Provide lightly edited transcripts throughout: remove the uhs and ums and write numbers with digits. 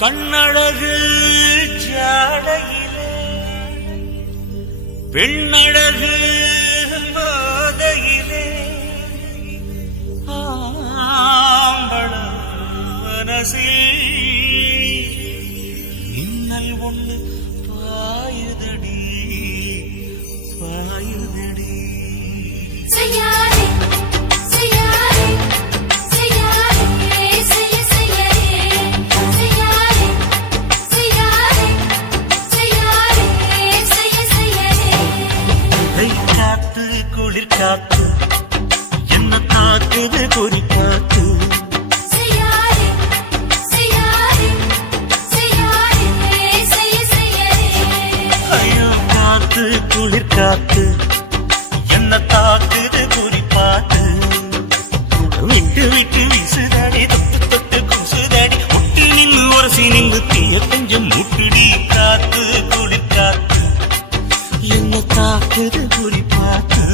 கண்ணழகு ஜாடையிலே பெண்ணழகு போதையிலே ஆம்பள மனசில் இன்னல் ஒண்ணு பாயுதடி பாயுதடி குளிர் காத்து என்ன தாக்குது குறி காத்து ஐயோ காத்து குளிர் காத்து என்ன தாக்குது குறி பார்த்து விட்டு விட்டு வீசுதாடி தொட்டு தொட்டு குசுதாடி முட்டி நின்று உரசி நின்று தீய கொஞ்சம் முட்டுடி காத்து குளிர் காத்து என்ன தாக்குது குறி பார்த்து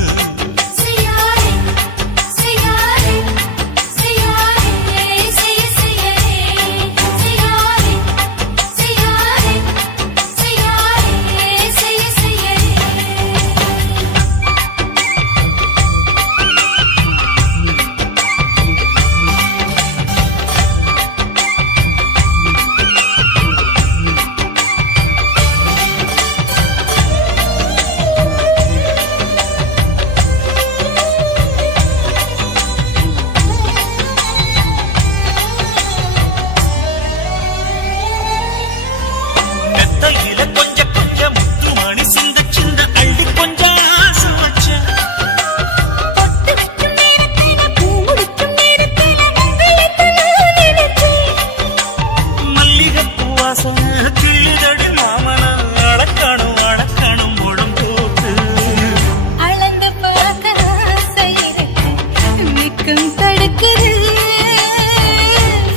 கொஞ்சம் கொஞ்சம் முத்து மணி சிந்த சிந்த அள்ளி கொஞ்சம் ஆசை வச்ச மல்லிகைப்பூ வாசனை கிள்ளிதடி மாமன அடக்கணும் அடக்கணும் உடம் போட்டு அளந்து பார்க்க மிக்கம் தடுக்குது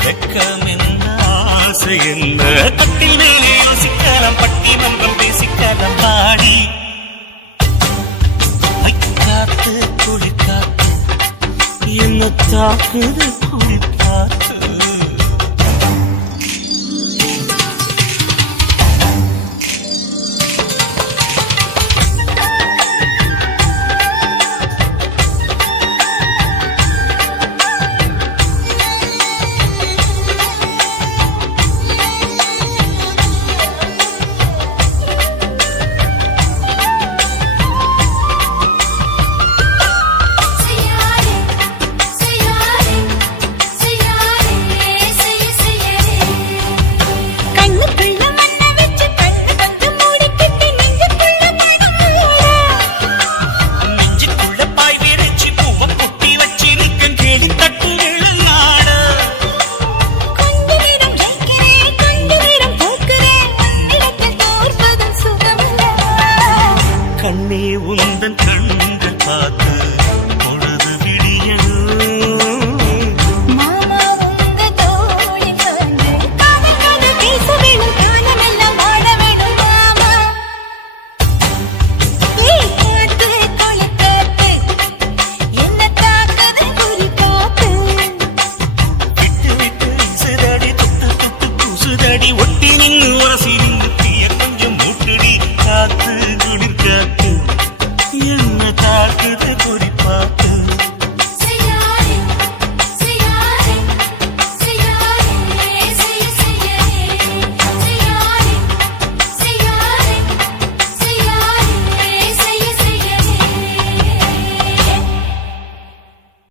வெக்கம் என்ன ஆசை என்ன கட்டில் மேலே யோசிக்கலாம் பட்டி மன்றம் பேசிக்கலாம் பாடி காத்து குளிர் காத்து என்ன தாக்குது குளிர்